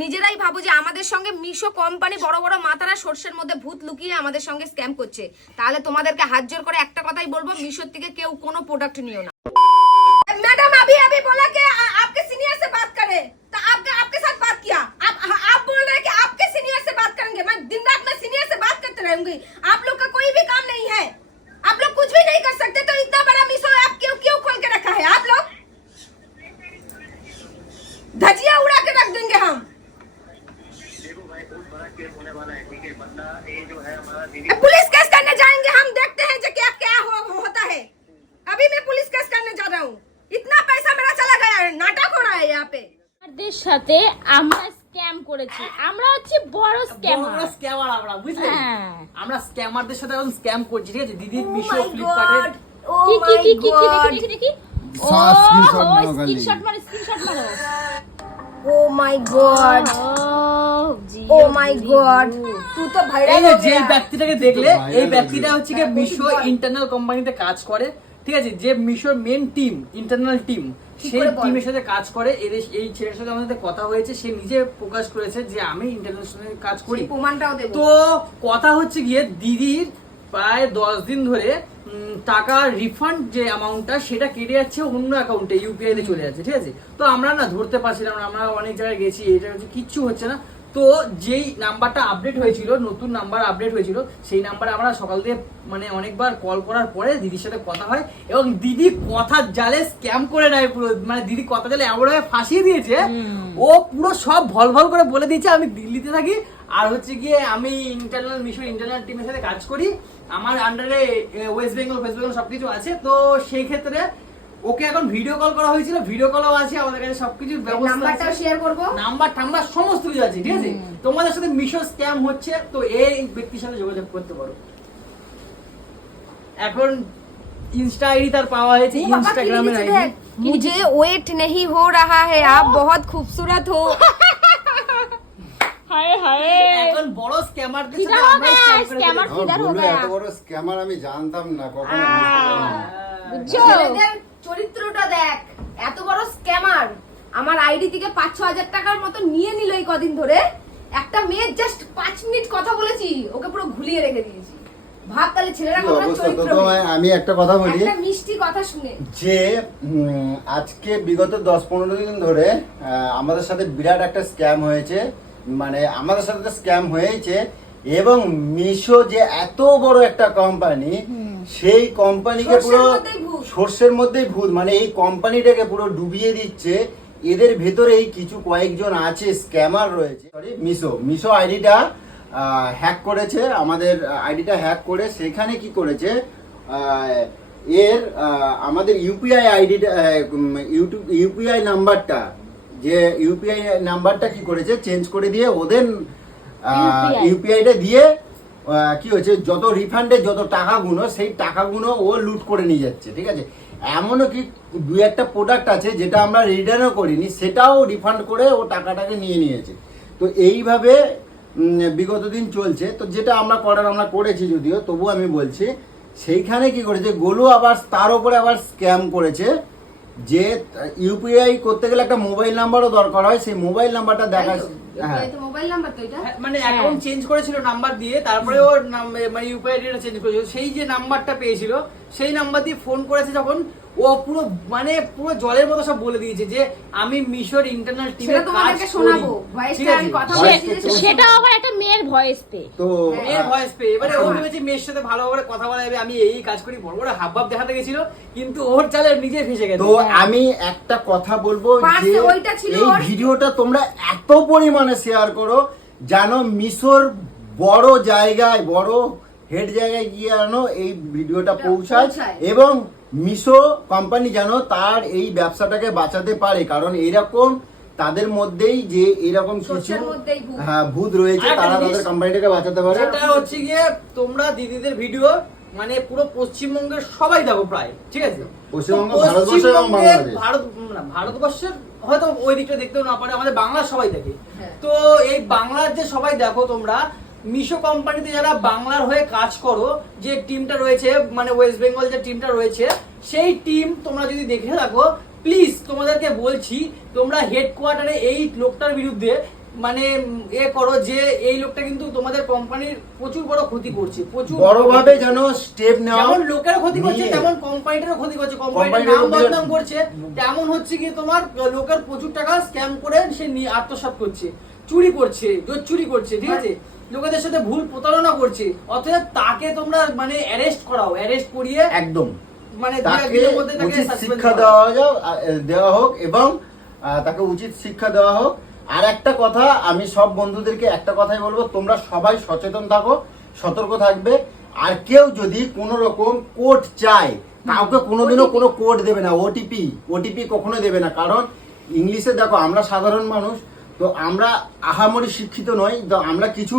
নিজেরাই ভাবো যে আমাদের সঙ্গে মিশো কোম্পানি বড় বড় মাথারা সর্ষের মধ্যে ভূত লুকিয়ে আমাদের সঙ্গে স্ক্যাম করছে। তাহলে তোমাদেরকে হাত জোর করে একটা কথাই বলবো, মিশোর থেকে কেউ কোনো প্রোডাক্ট নিও না। मैडम अभी अभी बोला कि आपके सीनियर से बात करें, तो आपके साथ बात किया। आप बोल रहे हैं कि आपके सीनियर से बात करेंगे। मैं दिन रात में सीनियर से बात करते रहूंगी। आप लोग का कोई भी काम नहीं है, आप लोग कुछ भी नहीं कर सकते। तो इतना बड़ा मिशो ऐप क्यों खोल के रखा है आप लोग? धजिया उड़ा के रख देंगे हम। पुलिस केस करने जाएंगे हम, देखते हैं जो क्या होता है। अभी मैं पुलिस केस करने जा रहा हूँ। इतना पैसा मेरा चला गया है, नाटक हो रहा है यहाँ पे। আমাদের সাথে আমরা স্ক্যাম করেছি, আমরা হচ্ছে বড় স্ক্যামার আমরা বুঝলে, আমরা স্ক্যামারদের সাথে এখন স্ক্যাম করছি, ঠিক আছে? দিদি মিশো Oh my ফ্লিপকার্টের God, oh my God, দেখি স্ক্রিনশট মারো oh my God, oh my God, तू तो भाईराल এই हो যে गया। ব্যক্তিটাকে দেখলে, এই ব্যক্তিটা হচ্ছে কি মিশো ইন্টারনাল কোম্পানিতে কাজ করে, ঠিক আছে? যে মিশোর মেন টিম, ইন্টারনাল টিম, সেই টিমের সাথে কাজ করে। এই ছেলের সাথে আমাদের কথা হয়েছে, সে নিজে প্রকাশ করেছে যে আমি ইন্টারন্যাশনাল কাজ করি। প্রমাণটাও দেব। তো কথা হচ্ছে গিয়ে দিদির প্রায় 10 দিন ধরে টাকা রিফান্ড যে অ্যামাউন্টটা সেটা কেটে যাচ্ছে অন্য অ্যাকাউন্টে, ইউপিআই তে চলে যাচ্ছে, ঠিক আছে? তো আমরা না ধরতে পারছিলাম না, আমরা অনেক জায়গায় গেছি, এটা হচ্ছে কিচ্ছু হচ্ছে না। তো যেই নাম্বারটা আপডেট হয়েছিল, নতুন নাম্বার আপডেট হয়েছিল, সেই নাম্বারে আমরা সকাল দিয়ে মানে অনেকবার কল করার পরে দিদির সাথে কথা হয়, এবং দিদি কথার জালে স্ক্যাম করে নেয় পুরো। মানে দিদি কথা জালে এমনভাবে ফাঁসিয়ে দিয়েছে, ও পুরো সব ভল করে বলে দিয়েছে আমি দিল্লিতে থাকি, আর হচ্ছে গিয়ে আমি মিশো ইন্টারনাল টিমের সাথে কাজ করি, আমার আন্ডারে ওয়েস্ট বেঙ্গল সবকিছু আছে। তো সেই ক্ষেত্রে ওকে এখন ভিডিও কল করা হয়েছিল, ভিডিও কলও আছে আমাদের কাছে, সবকিছু ব্যবস্থা, নাম্বারটাও শেয়ার করব, নাম্বার টাম্বার সমস্ত কিছু আছে, ঠিক আছে? তোমাদের সাথে মিশো স্ক্যাম হচ্ছে, তো এই ব্যক্তির সাথে যোগাযোগ করতে পারো। এখন ইনস্টা আইডি তার পাওয়া হয়েছে, ইনস্টাগ্রামের আইডি। मुझे वेट नहीं हो रहा है, आप बहुत खूबसूरत हो। হায় হায় এখন বড় স্ক্যামারদের ফিদা সাথে হো আমরাই গয়া, scam করে স্ক্যামার ফেলেছি। ফিদার হো বলবে গয়া। এত বড় স্ক্যামার আমি জানতাম না কখনো। বুঝছো? ছেলেদের চরিত্রটা দেখ, এত বড় স্ক্যামার আমার আইডি থেকে 5-6 হাজার টাকার মতো নিয়ে নিল এই কদিন ধরে। একটা মেয়ে জাস্ট 5 মিনিট কথা বলেছি, ওকে পুরো ঘুলিয়ে রেখে দিয়েছি। ভাব তাহলে ছেলেরা কি কতটা অবস্থা তো চরিত্র। তোমায় আমি একটা কথা বলি, একটা মিষ্টি কথা শুনে যে আজকে বিগত 10-15 দিন ধরে আমাদের সাথে বিরাট একটা স্ক্যাম হয়েছে, মানে আমাদের সাথে তো স্ক্যাম হয়েছে, এবং মিশো যে এত বড় একটা কোম্পানি, সেই কোম্পানিকে পুরো সর্ষের মধ্যেই ভূত, মানে এই কোম্পানিটাকে পুরো ডুবিয়ে দিচ্ছে। এদের ভেতরেই কিছু কয়েকজন আছে স্ক্যামার রয়েছে। সরি, মিশো আইডিটা হ্যাক করেছে, আমাদের আইডিটা হ্যাক করে সেখানে কি করেছে, এর আমাদের ইউপিআই আইডিটা, ইউপিআই নাম্বারটা, যে ইউপিআই নাম্বারটা কি করেছে চেঞ্জ করে দিয়ে ওদের ইউপিআইটা দিয়ে কি হয়েছে, যত রিফান্ডে যত টাকাগুলো, সেই টাকাগুলো ও লুট করে নিয়ে যাচ্ছে, ঠিক আছে? এমনও কি 2-1টা প্রোডাক্ট আছে যেটা আমরা রিটার্নও করিনি, সেটাও রিফান্ড করে ও টাকাটাকে নিয়ে নিয়েছে। তো এইভাবে বিগত দিন চলছে। তো যেটা আমরা করেছি, যদিও তবু আমি বলছি, সেইখানে কি করেছে গোলু আবার তার উপরে আবার স্ক্যাম করেছে, যে ইউপিআই করতে গেলে একটা মোবাইল নাম্বারও দরকার হয়, সেই মোবাইল নাম্বারটা দেখা। হ্যাঁ, মোবাইল নাম্বার তো এটা, মানে অ্যাকাউন্ট চেঞ্জ করেছিল নাম্বার দিয়ে, তারপরে ও মানে ইউপিআই আইডিটা চেঞ্জ করেছিল, সেই যে নাম্বারটা পেয়েছিল সেই নাম্বার দিয়ে ফোন করেছে যখন, ও পুরো মানে পুরো জলের মতো সব বলে দিয়েছে যে আমি মিশোর ইন্টারনাল টিমে সেটা কাজ তোমাদেরকে করি, শোনাবো, ঠিক ভয়েসটা আমি আছে? কথা বলছি যে সেটা আবার একটা মেয়ের ভয়েস পে। তো মেয়ের ভয়েস পেয়ে এবারে ও ভেবেছে মেয়ের সাথে ভালো করে কথা বলা যাবে, আমি এই কাজ করি, বড় বড় হাবভাব দেখাতে গেছিল, কিন্তু ওর চালে নিজে ফেসে গেছে। তো আমি একটা কথা বলবো, যে পাশে ওইটা ছিল এই ওর। ভিডিওটা তোমরা এত পরিমাণে শেয়ার করো যেন মিশোর বড় জায়গায়, বড় হেড জায়গায় গিয়ে যেন এই ভিডিওটা পৌঁছায়, এবং মিশো কোম্পানি যেন তার এই ব্যবসাটাকে বাঁচাতে পারে। কারণ এইরকম তাদের মধ্যেই যে এরকম কিছু ভূত রয়েছে, তারা তাদের কোম্পানিটাকে বাঁচাতে পারে। সেটা হচ্ছে গিয়ে তোমরা দিদিদের ভিডিও মানে পুরো পশ্চিমবঙ্গের সবাই দেখো প্রায়, ঠিক আছে? পশ্চিমবঙ্গ, ভারতবর্ষ এবং বাংলাদেশ, ভারতবর্ষের হয়তো ওই দিকটা দেখতেও না পারে, আমাদের বাংলার সবাই দেখে। তো এই বাংলার যে সবাই দেখো তোমরা, মিশো কোম্পানিতে যারা বাংলার হয়ে কাজ করো, যে টিমটা রয়েছে, মানে ওয়েস্ট বেঙ্গল যে টিমটা রয়েছে, সেই টিম তোমরা যদি দেখে থাকো, প্লিজ তোমাদেরকে বলছি, তোমরা হেডকোয়ার্টারে এই লোকটার বিরুদ্ধে মানে এ করো যে এই লোকটা কিন্তু তোমাদের কোম্পানির প্রচুর বড় ক্ষতি করছে, প্রচুর বড়ভাবে যেন স্টেপ নেওয়া, যেমন লোকের ক্ষতি করছে নিয়ে। তেমন কোম্পানিটারও ক্ষতি করছে, কোম্পানিটার কোম্পানিটার নাম বিরাট- বদনাম করছে, তেমন হচ্ছে কি তোমার লোকের প্রচুর টাকা স্ক্যাম করে সে আত্মসাৎ করছে, চুরি করছে, চুরি করছে, ঠিক আছে, লোকেদের সাথে ভুল প্রতারণা করছে। অতএব তাকে তোমরা মানে অ্যারেস্ট করাও, অ্যারেস্ট করিয়ে একদম মানে দু তাকে একদিনের মধ্যে তাকে উচিত suspend শিক্ষা করাও। দেওয়া হোক এবং তাকে উচিত শিক্ষা দেওয়া হোক। আর একটা কথা, আমি সব বন্ধুদেরকে একটা কথাই বলবো, তোমরা সবাই সচেতন থাকো, সতর্ক থাকবে। আর কেউ যদি কোনো রকম কোড চায়, কাউকে কোনোদিনও কোনো কোড দেবে না, ওটিপি কখনো দেবে না। কারণ ইংলিশে দেখো, আমরা সাধারণ মানুষ, তো আমরা আহামরি শিক্ষিত নই, তো আমরা কিছু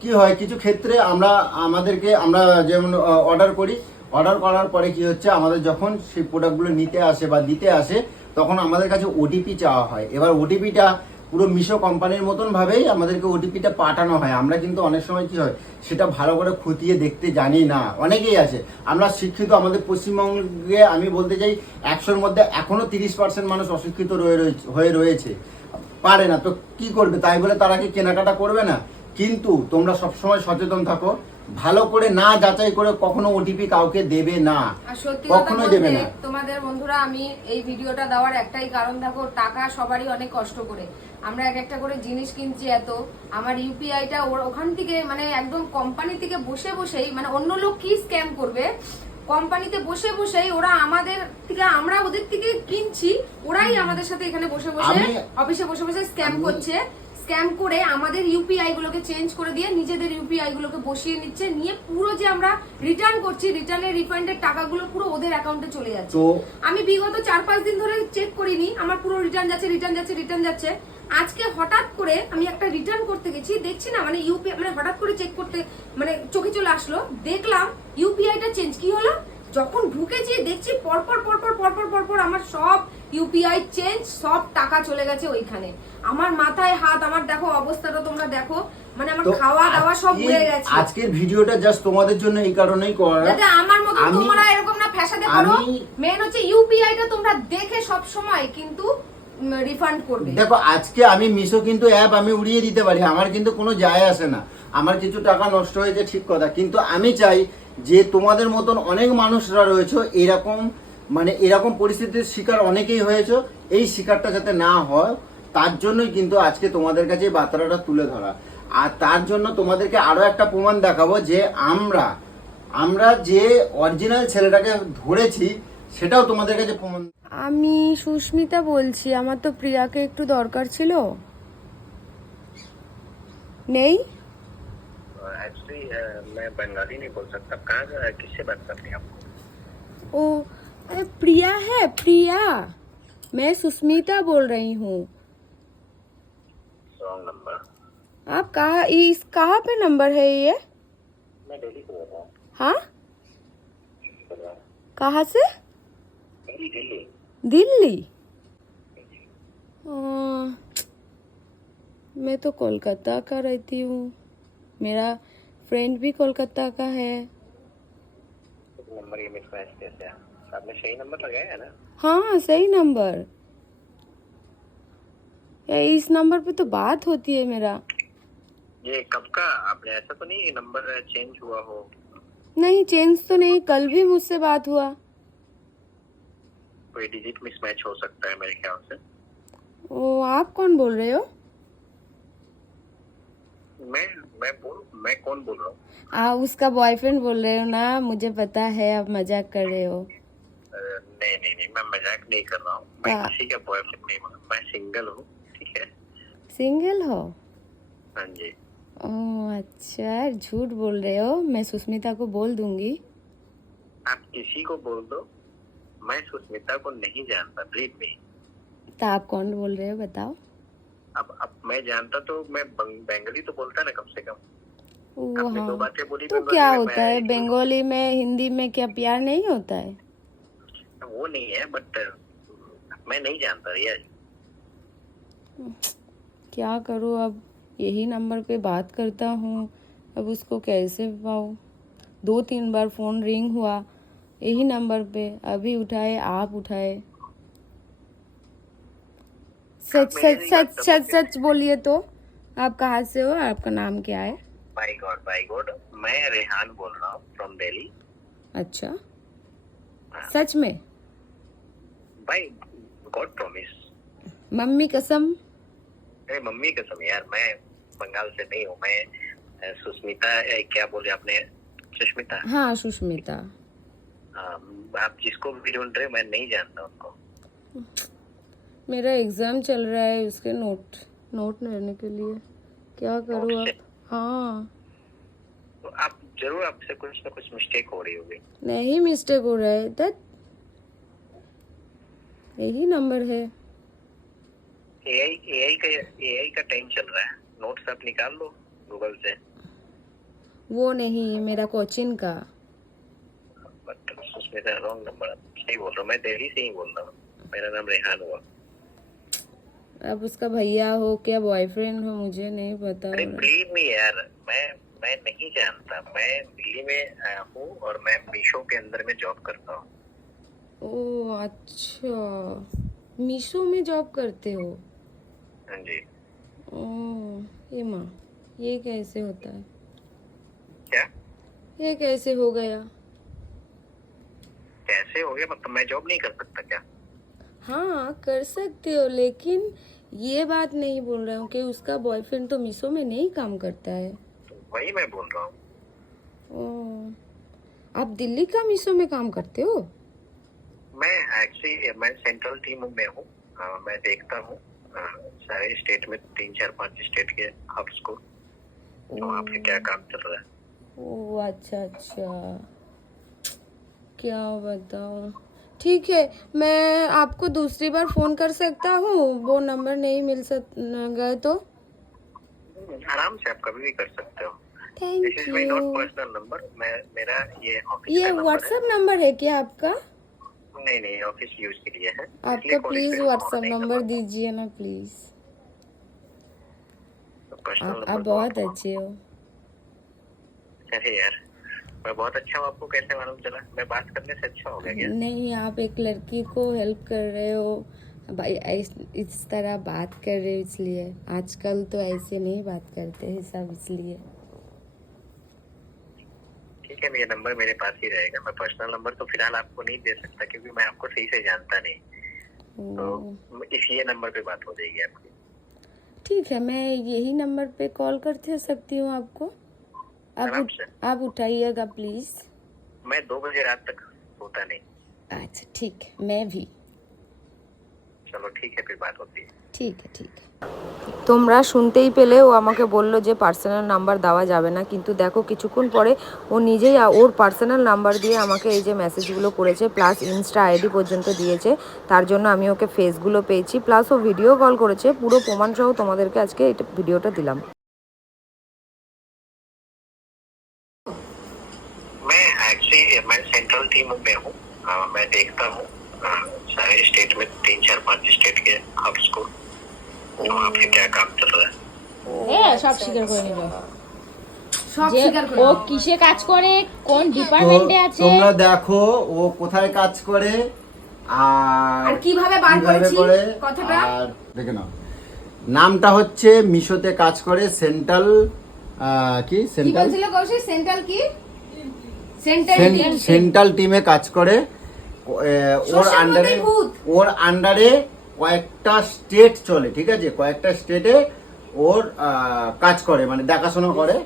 কি হয়, কিছু ক্ষেত্রে আমরা যেমন অর্ডার করার পরে কি হচ্ছে, আমাদের যখন সেই প্রোডাক্টগুলো নিতে আসে বা দিতে আসে, তখন আমাদের কাছে ওটিপি চাওয়া হয়। এবার ওটিপিটা পুরো মিশো কোম্পানির মতন ভাবেই আমাদেরকে ওটিপিটা পাঠানো হয়। আমরা কিন্তু অনেক সময় কি হয়, সেটা ভালো করে খতিয়ে দেখতে জানি না, অনেকেই আছে। আমরা শিক্ষিত, আমাদের পশ্চিমবঙ্গে আমি বলতে চাই 100-র মধ্যে এখনো 30% মানুষ অশিক্ষিত হয়ে রয়েছে, পারে না। তো কি করবে, তাই বলে তারা কি কেনাকাটা করবে না? কিন্তু তোমরা সবসময় সচেতন থাকো, ভালো করে না যাচাই করে কখনো ওটিপি কাউকে দেবে না, আর সত্যি কথা কখনোই দেবে বলতে না। তোমাদের বন্ধুরা, আমি এই ভিডিওটা দেওয়ার একটাই কারণ, দেখো টাকা সবারই অনেক কষ্ট করে, আমরা এক একটা করে জিনিস কিনছি, এত আমার ইউপিআইটা ওখান থেকে মানে একদম কোম্পানি থেকে বসেই মানে অন্য লোক কি স্ক্যাম করবে, কোম্পানিতে বসেই ওরা আমাদের থেকে, আমরা ওদের থেকে কিনছি, ওরাই আমাদের সাথে এখানে বসে অফিসে বসে স্ক্যাম করছে। স্ক্যাম করে আমাদের ইউপিআই গুলোকে চেঞ্জ করে দিয়ে নিজেদের ইউপিআই গুলোকে বসিয়ে নিচ্ছে, নিয়ে পুরো যে আমরা রিটার্ন করছি, রিটার্নের রিফান্ডের টাকাগুলো পুরো ওদের অ্যাকাউন্টে চলে যাচ্ছে। আমি বিগত 4-5 দিন ধরে চেক করিনি, আমার পুরো রিটার্ন যাচ্ছে। আজকে হঠাৎ করে আমি একটা রিটার্ন করতে গেছি, দেখছি না মানে ইউপিআই, মানে হঠাৎ করে চেক করতে মানে চোখে চলে আসলো, দেখলাম ইউপিআইটা চেঞ্জ। কি হলো, যখন ঢুকেছি দেখছি পরপর আমার সব ইউপিআই চেঞ্জ, সব টাকা চলে গেছে ওইখানে। আমার মাথায় হাত, আমার দেখো অবস্থাটা তোমরা দেখো, মানে আমার খাওয়া দাওয়া সব উড়ে গেছে। আজকের ভিডিওটা জাস্ট তোমাদের জন্য এই কারণেই করা, যাতে আমার মতো তোমরা এরকম না ফ্যাসাদে পড়ো। মেন হচ্ছে ইউপিআইটা তোমরা দেখে সব সময় কিন্তু রিফান্ড করবে। দেখো, আজকে আমি মিশো কিন্তু অ্যাপ আমি উড়িয়ে দিতে পারি, আমার কিন্তু কোনো যায় আসে না। আমার কিছু টাকা নষ্ট হয়েছে ঠিক কথা, কিন্তু আমি চাই যে তোমাদের মতন অনেক মানুষরা রয়েছে এরকম পরিস্থিতির শিকার অনেকেই হয়েছে, এই শিকারটা যাতে না হয়, তার জন্যই কিন্তু আজকে তোমাদের কাছে এই বার্তাটা তুলে ধরা। আর তার জন্য তোমাদেরকে আরো একটা প্রমাণ দেখাবো যে আমরা যে অরিজিনাল ছেলেটাকে ধরেছি, সেটাও তোমাদের কাছে প্রমাণ। আমি সুস্মিতা বলছি, আমার তো প্রিয়াকে একটু দরকার ছিল। নেই? एक्चुअली मैं बंगाली नहीं बोल सकता, कहाँ किससे बात करनी है आपको? ओ, अरे प्रिया है, प्रिया। मैं सुस्मिता बोल रही हूँ। Wrong number. आप कहाँ पे नंबर है ये? मैं दिल्ली से बोल रहा हूँ। हाँ, कहाँ से? दिल्ली। दिल्ली? मैं तो कोलकाता का रहती हूँ, मेरा फ्रेंड भी कोलकाता का है। नंबर ये मिसमैच कैसे है? आपने सही नंबर लगाया है ना? हाँ, सही नंबर। इस नंबर पे तो बात होती है मेरा। ये कब का? आपने ऐसा तो नहीं नंबर चेंज हुआ हो? नहीं, चेंज तो नहीं, कल भी मुझसे बात हुआ। कोई डिजिट मिसमैच हो सकता है मेरे ख्याल से। ओ, आप कौन बोल रहे हो? मैं कौन बोल रहा हूँ? उसका बॉयफ्रेंड बोल रहे हो ना, मुझे पता है आप मजाक कर रहे हो। नहीं, मैं मजाक नहीं कर रहा हूँ। मैं किसी का बॉयफ्रेंड नहीं हूँ, मैं सिंगल हूँ, ठीक है? सिंगल हो? हाँ जी। ओह अच्छा, झूठ बोल रहे हो, मैं सुस्मिता को बोल दूंगी। आप किसी को बोल दो, मैं सुस्मिता को नहीं जानता, ब्रीड में। तो आप कौन बोल रहे हो बताओ? अब मैं जानता तो मैं बंगाली तो बोलता ना कम से कम। आपने हाँ, दो बातें बोली तो क्या होता है बंगाली में, हिंदी में क्या प्यार नहीं होता है? वो नहीं है, बट मैं नहीं जानता रिया। क्या करूँ अब, यही नंबर पे बात करता हूँ, अब उसको कैसे पाऊँ? 2-3 बार फोन रिंग हुआ यही नंबर पे, अभी उठाए आप उठाए। सच बोलिए तो आप कहाँ से हो? आपका नाम क्या है? बाय गॉड, मैं रेहान बोल रहा हूँ फ्रॉम दिल्ली। अच्छा, सच में? Bye God promise. मम्मी कसम? अरे मम्मी कसम यार, मैं बंगाल से नहीं हूँ। मैं सुष्मिता, क्या बोले आपने? सुष्मिता? हाँ, सुष्मिता। आप जिसको भी ढूंढ रहे हो, मैं नहीं जानता उनको। मेरा एग्जाम चल रहा है, उसके नोट लेने के लिए क्या करूँ अब? हाँ। तो आप जरूर, आपसे कुछ ना कुछ मिस्टेक हो रही होगी। नहीं मिस्टेक हो रहा है, दैट यही नंबर है। एआई का टाइम चल रहा है, नोट्स आप निकाल लो गूगल से। वो नहीं, मेरा कोचिंग का। बट उसमें रॉन्ग नंबर। सही बोल रहा हूँ, मैं दिल्ली से ही बोल रहा हूँ। मेरा नाम रेहान हुआ। आप उसका भैया हो क्या, बॉयफ्रेंड हो, मुझे नहीं पता हो अरे रहा। बिलीव मी यार, मैं नहीं जानता। मैं दिल्ली में हूँ और मैं मीशो के अंदर में जॉब करता हूँ। ओह अच्छा, मीशो में जॉब करते हो? हाँ जी। ओह ये माँ, ये कैसे होता है? क्या? ये कैसे हो गया? कैसे हो गया मतलब मैं जॉब नहीं कर सकता क्या? हाँ कर सकते हो, लेकिन ये बात नहीं बोल रहा हूँ कि उसका बॉयफ्रेंड तो मीशो में नहीं काम करता है। तो वही मैं बोल रहा हूँ। ओह, आप दिल्ली का मीशो में काम करते हो? मैं सेंट्रल टीम में हूँ। मैं देखता हूँ सारे स्टेट में 3, 4, 5 स्टेट के हब्स को। तो वहाँ पे क्या काम चल रहा है। ओह अच्छा अच्छा, क्या बताऊँ। ठीक है, मैं आपको दूसरी बार फोन कर सकता हूँ? वो नंबर नहीं मिल गए तो? आराम से आप कभी भी कर सकते हो। Thank this is my not you. Personal number. मेरा ये ऑफिस ये का नंबर है। व्हाट्सएप नंबर है क्या आपका? नहीं, ऑफिस यूज के लिए है। इसलिए आपका कोई प्लीज पे व्हाट्सएप नहीं कर नंबर पाता। दीजिए ना प्लीज। तो पर्सनल आप नंबर तो बहुत आपको- अच्छे हो। अरे यार, मैं बहुत अच्छा हूँ। आपको कैसे मालूम चला? मैं बात करने से अच्छा हो गया क्या? नहीं, आप एक लड़की को हेल्प कर रहे हो भाई, इस तरह बात कर रहे हो, इसलिए। आजकल तो ऐसे नहीं बात करते हैं सब, इसलिए। ठीक है, ये नंबर मेरे पास ही रहेगा। मैं पर्सनल नंबर तो फिलहाल आपको नहीं दे सकता क्योंकि मैं आपको सही से जानता नहीं। तो इसी नंबर पे बात हो जाएगी आपकी। ठीक है, मैं यही नंबर पे कॉल कर सकती हूँ आपको? आराम से। आप उठाइएगा प्लीज। मैं 2 बजे रात तक होता नहीं। अच्छा ठीक है, मैं भी। चलो ठीक है, फिर बात होती है। ঠিক আছে। তোমরা শুনতেই পেলে, ও আমাকে বলল যে পার্সোনাল নাম্বার দেওয়া যাবে না, কিন্তু দেখো কিছুক্ষণ পরে ও নিজেই ওর পার্সোনাল নাম্বার দিয়ে আমাকে এই যে মেসেজগুলো করেছে, প্লাস ইনস্টা আইডি পর্যন্ত দিয়েছে। তার জন্য আমি ওকে ফেসগুলো পেয়েছি, প্লাস ও ভিডিও কল করেছে। পুরো প্রমাণ সহ তোমাদেরকে আজকে এই ভিডিওটা দিলাম। मैं सेंट्रल टीम में हूँ। मैं देखता हूँ सारे स्टेट में 3, 4, 5 स्टेट के हब्स को। तो वहाँ पे क्या काम चल रहा है। সব স্বীকার করে নিল সব যে স্বীকার করে ও নাও। কিসে কাজ করে, কোন তো ডিপার্টমেন্টে আছে। তোমরা দেখো ও কোথায় কাজ করে আর আর কিভাবে বার কিভাবে করেছি করে, কথাটা? আর দেখে নাও। নামটা হচ্ছে মিশোতে কাজ করে সেন্ট্রাল কি কি সেন্ট্রাল বলছিল কৌশিক? সেন্ট্রাল কি? সেন্ট্রাল সেন্ট্রাল টিমে কাজ করে। ওর শস্যের আন্ডারে মধ্যেই ভূত। ওর আন্ডারে কয়েকটা স্টেট চলে, ঠিক আছে? কয়েকটা স্টেটে ওর কাজ করে, মানে দেখাশোনা করে।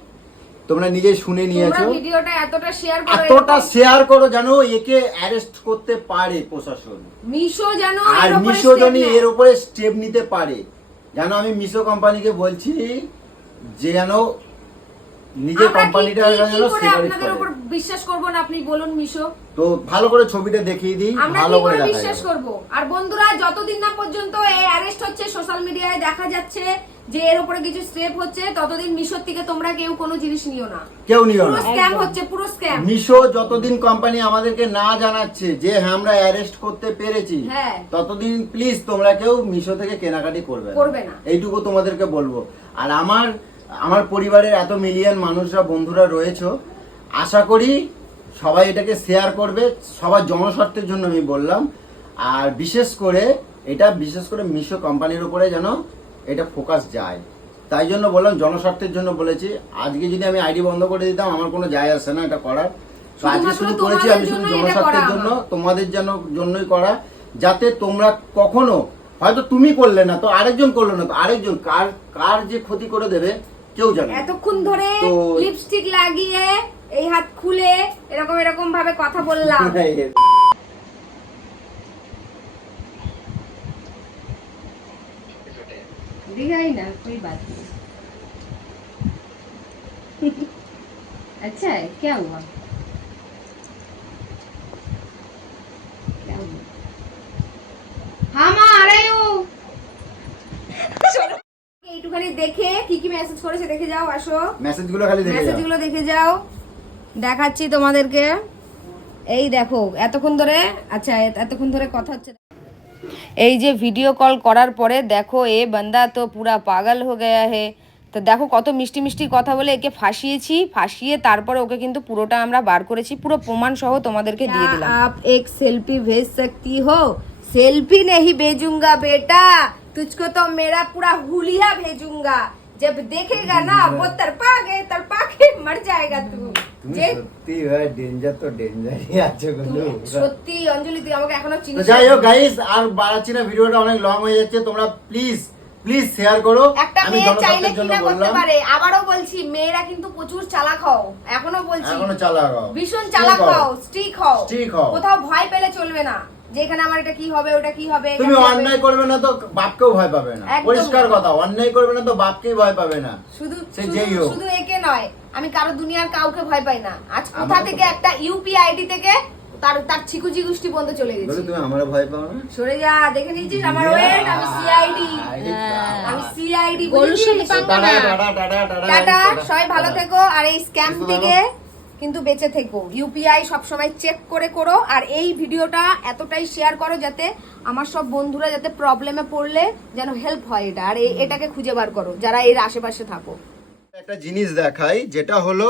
তোমরা নিজে শুনে তোমরা নিয়েছো। ভিডিওটা এতটা শেয়ার করো, এতটা শেয়ার করো যেন একে অ্যারেস্ট করতে পারে প্রশাসন, মিশো যেন আর এর উপরে মিশো step যেন নেয়। এর উপরে স্টেপ নিতে পারে। যেন আমি মিশো কোম্পানিকে বলছি যে যেন নিজের আমরা কোম্পানিটা কি যেন করে সেপারেট আপনাদের উপর করে। বিশ্বাস করব না? আপনি বলুন মিশো, তো ভালো করে ছবিটা দেখিয়ে দিই, আমরা ভালো কি করে করে দেখা বিশ্বাস যাবে। করব? আর বন্ধুরা, যতদিন না পর্যন্ত এই অ্যারেস্ট হচ্ছে, সোশ্যাল মিডিয়ায় দেখা যাচ্ছে যে এর উপরে কিছু স্টেপ হচ্ছে, ততদিন মিশোর থেকে তোমরা কেউ কোনো জিনিস নিও না। কেউ নিও পুরো না। স্ক্যাম হচ্ছে, পুরো স্ক্যাম। মিশো যতদিন কোম্পানি আমাদেরকে না জানাচ্ছে যে হ্যাঁ আমরা অ্যারেস্ট করতে পেরেছি, হ্যাঁ। ততদিন প্লিজ তোমরা কেউ মিশো থেকে কেনাকাটি করবে না। এইটুকু তোমাদেরকে বলবো। আর আমার পরিবারের এত মিলিয়ন মানুষরা, বন্ধুরা রয়েছে, আশা করি সবাই এটাকে শেয়ার করবে। সবার জনস্বার্থের জন্য আমি বললাম। আর বিশেষ করে মিশো কোম্পানির উপরে যেন এটা ফোকাস যায়। তাই জন্য বললাম, জনস্বার্থের জন্য বলেছি। আজকে যদি আমি আইডি বন্ধ করে দিতাম আমার কোনো যায় আসে না এটা করার। তো আজকে শুধু করেছি, আমি শুধু জনস্বার্থের জন্য, তোমাদের জন্যই করা, যাতে তোমরা কখনো, হয়তো তুমি করলে না তো আরেকজন করলো না তো আরেকজন, কার যে ক্ষতি করে দেবে কেউ জানে না। এতক্ষণ ধরে তো লিপস্টিক লাগিয়ে এই হাত খুলে এরকম ভাবে কথা বললাম। दिखाई ना, कोई बात नहीं। अच्छा है, क्या हुआ? क्या हुआ? हाँ माँ आ रही हूँ। এইটুখানি দেখে কি কি মেসেজ করেছে দেখে যাও, আসো মেসেজগুলো খালি দেখে যাও। মেসেজগুলো দেখে যাও, দেখাচ্ছি তোমাদেরকে। এই দেখো এতক্ষণ ধরে, আচ্ছা এতক্ষণ ধরে কথা হচ্ছে। এই যে ভিডিও কল করার পরে দেখো এ বান্দা তো পুরা পাগল হয়ে গয়া হে। তো দেখো কত মিষ্টি মিষ্টি কথা বলে একে ফাঁসিয়ে তারপরে ওকে কিন্তু পুরোটা আমরা বার করেছি, পুরো প্রমাণ সহ তোমাদেরকে দিয়ে দিলাম। आप एक सेल्फी भेज सकती हो? सेल्फी नहीं भेजूंगा बेटा, तुझको तो मेरा पूरा हुलिया भेजूंगा। जब देखेगा ना वो तड़पा के मर जाएगा तू। যে সত্যি ভাই ডেঞ্জার তো ডেঞ্জারই আছে গুলো। সত্যি অঞ্জলি তুই আমাকে এখনো তো চিনিস? যাই হোক গাইস, আর বাড়াচ্ছি না, ভিডিওটা অনেক লং হয়ে যাচ্ছে। তোমরা প্লিজ শেয়ার করো। একটা আমি মেয়ে চাইলে জনস্বার্থের কি জন্য না করতে বললাম, পারে। আবারও বলছি, মেয়েরা কিন্তু প্রচুর চালাক হও, এখনো বলছি এখনো চালাক হও, ভীষণ চালাক হও, স্ট্রিক হও, স্ট্রিক হও। কোথাও ভয় পেলে চলবে না যে এখানে আমার এটা কি হবে, ওটা কি হবে। তুমি অন্যায় করবে না তো বাপকেও ভয় পাবে না, একদম। পরিষ্কার কথা। অন্যায় করবে না তো বাপকেই ভয় পাবে না। শুধু সে যেই হোক। শুধু একে নয়, আমি কারো দুনিয়ার কাউকে ভয় পাই না। আজ কোথা থেকে একটা ইউপিআই আইডি থেকে তার ছিকুজি গোষ্ঠী বন্ধ চলে বলে গেছে। তুমি আমারও ভয় পাও না? সরে যা, দেখে নিয়েছিস আমার ওয়েট, আমি সিআইডি, আমি সিআইডি বলছিস। Tata tata tata tata tata, সবাই ভালো থেকো, আর এই স্ক্যাম থেকে কিন্তু বেঁচে থেকো। ইউপিআই সব সময় চেক করে করো, আর এই ভিডিওটা এতটাই শেয়ার করো যাতে আমার সব বন্ধুরা যাতে প্রবলেমে পড়লে যেন হেল্প হয় এটা, আর এটাকে খুঁজে বার করো যারা এর আশেপাশে থাকো। একটা জিনিস দেখাই, যেটা হলো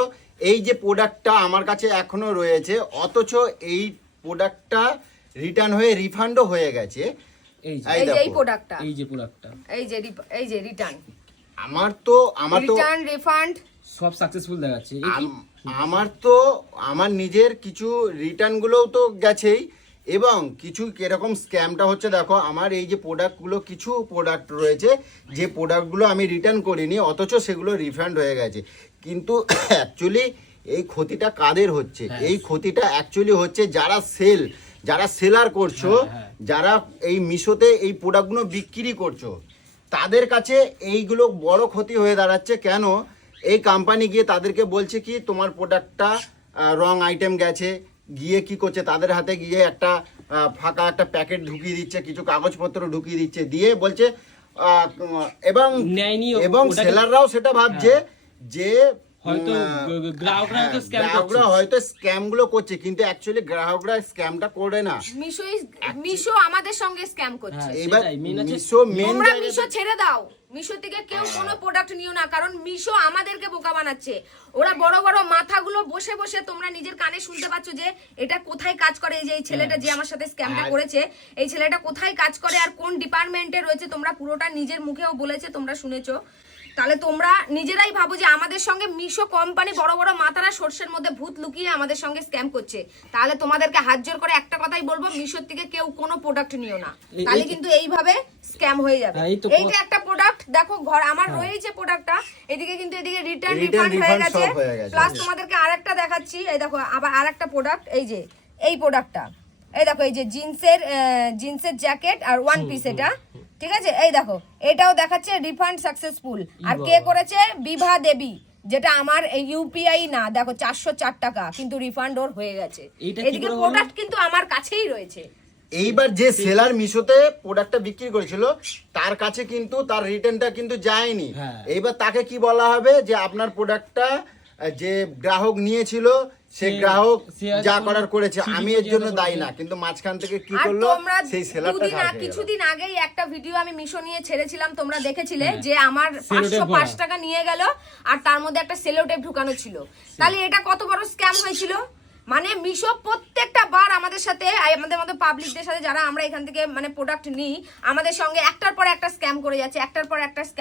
এই যে প্রোডাক্টটা আমার কাছে এখনো রয়েছে, অথচ এই প্রোডাক্টটা রিটার্ন হয়ে রিফান্ডও হয়ে গেছে। এই যে এই যে এই দেখো, প্রোডাক্টটা, এই যে প্রোডাক্টটা এই যে রিটার্ন আমার তো রিটার্ন রিফান্ড সব সাকসেসফুল দেখাচ্ছে। আমার নিজের কিছু রিটার্নগুলোও তো গেছেই, এবং কিছু কিরকম স্ক্যামটা হচ্ছে দেখো, আমার এই যে প্রোডাক্টগুলো, কিছু প্রোডাক্ট রয়েছে যে প্রোডাক্টগুলো আমি রিটার্ন করিনি, অথচ সেগুলো রিফান্ড হয়ে গেছে। কিন্তু অ্যাকচুয়ালি এই ক্ষতিটা কাদের হচ্ছে? এই ক্ষতিটা অ্যাকচুয়ালি হচ্ছে যারা সেলার করছো, যারা এই মিশোতে এই প্রোডাক্টগুলো বিক্রি করছো, তাদের কাছে এইগুলো বড় ক্ষতি হয়ে দাঁড়াচ্ছে। কেন? এই কোম্পানি গিয়ে তাদেরকে বলছে কি তোমার প্রোডাক্টটা রং আইটেম গেছে, গিয়ে কি করছে তাদের হাতে গিয়ে একটা ফাঁকা একটা প্যাকেট ঢুকিয়ে দিচ্ছে, কিছু কাগজপত্র ঢুকিয়ে দিচ্ছে, দিয়ে বলছে এবং সেলাররাও সেটা ভাবছে যে হয়তো গ্রাহকরা হয়তো স্ক্যাম গুলো করছে, কিন্তু অ্যাকচুয়ালি গ্রাহকরা স্ক্যামটা করে না। মিশো আমাদের সঙ্গে স্ক্যাম করছে। এবার তোমরা মিশো ছেড়ে দাও, মিশো থেকে কেউ কোনো প্রোডাক্ট নিও না, কারণ মিশো আমাদেরকে বোকা বানাচ্ছে। ওরা বড় বড় মাথাগুলো বসে বসে, তোমরা নিজের কানে শুনতে পাচ্ছ যে এটা কোথায় কাজ করে, এই যে এই ছেলেটা যে আমার সাথে স্ক্যামটা করেছে, এই ছেলেটা কোথায় কাজ করে আর কোন ডিপার্টমেন্টে রয়েছে, তোমরা পুরোটা নিজের মুখেও বলেছে, তোমরা শুনেছো। তাহলে তোমরা নিজেরাই ভাবো যে আমাদের সঙ্গে মিশো কোম্পানি বড় বড় মাথারা সর্ষের মধ্যে ভূত লুকিয়ে আমাদের সঙ্গে স্ক্যাম করছে। তাহলে তোমাদেরকে হাত জোর করে একটা কথাই বলবো, মিশোর থেকে কেউ কোনো প্রোডাক্ট নিও না, তাহলে কিন্তু এইভাবে স্ক্যাম হয়ে যাবে। এইটা একটা প্রোডাক্ট দেখো, ঘর আমার রয়েছে প্রোডাক্টটা, এদিকে কিন্তু এদিকে রিটার্ন রিফান্ড হয়ে গেছে। প্লাস তোমাদেরকে আরেকটা দেখাচ্ছি, এই দেখো আবার আরেকটা প্রোডাক্ট, এই যে এই প্রোডাক্টটা, এই দেখো এই যে জিন্সের জ্যাকেট আর ওয়ান পিস, এটা ঠিক আছে। এই দেখো এটাও দেখাচ্ছে রিফান্ড সাকসেসফুল, আর কে করেছে? বিভা দেবী, যেটা আমার ইউপিআই না, দেখো 404 টাকা, কিন্তু রিফান্ড ওর হয়ে গেছে। এদিকে প্রোডাক্ট কিন্তু আমার কাছেই রয়েছে। এইবার যে সেলার মিশোতে প্রোডাক্টটা বিক্রি করেছিল তার কাছে কিন্তু তার রিটার্নটা কিন্তু যায়নি। এইবার তাকে কি বলা হবে যে আপনার প্রোডাক্টটা যে গ্রাহক নিয়েছিল সে গ্রাহক যা করার করেছে, আমি এর জন্য দায়ী না, কিন্তু মাঝখান থেকে কি করলো সেই সেলারটা। কিছুদিন আগেই একটা ভিডিও আমি মিশো নিয়ে ছেড়েছিলাম, তোমরা দেখেছিলে, যে আমার 505 টাকা নিয়ে গেল আর তার মধ্যে একটা সেলো টেপ ঢুকানো ছিল। তাহলে এটা কত বড় স্ক্যাম হয়েছিল। মানে মিশো প্রত্যেকটা বার আমাদের সাথে, আমাদের মতো পাবলিকদের সাথে, যারা আমরা এখান থেকে মানে প্রোডাক্ট নিই, আমাদের সঙ্গে একটার পর একটা স্ক্যাম করে যাচ্ছে, একটার পর একটা স্ক্যাম।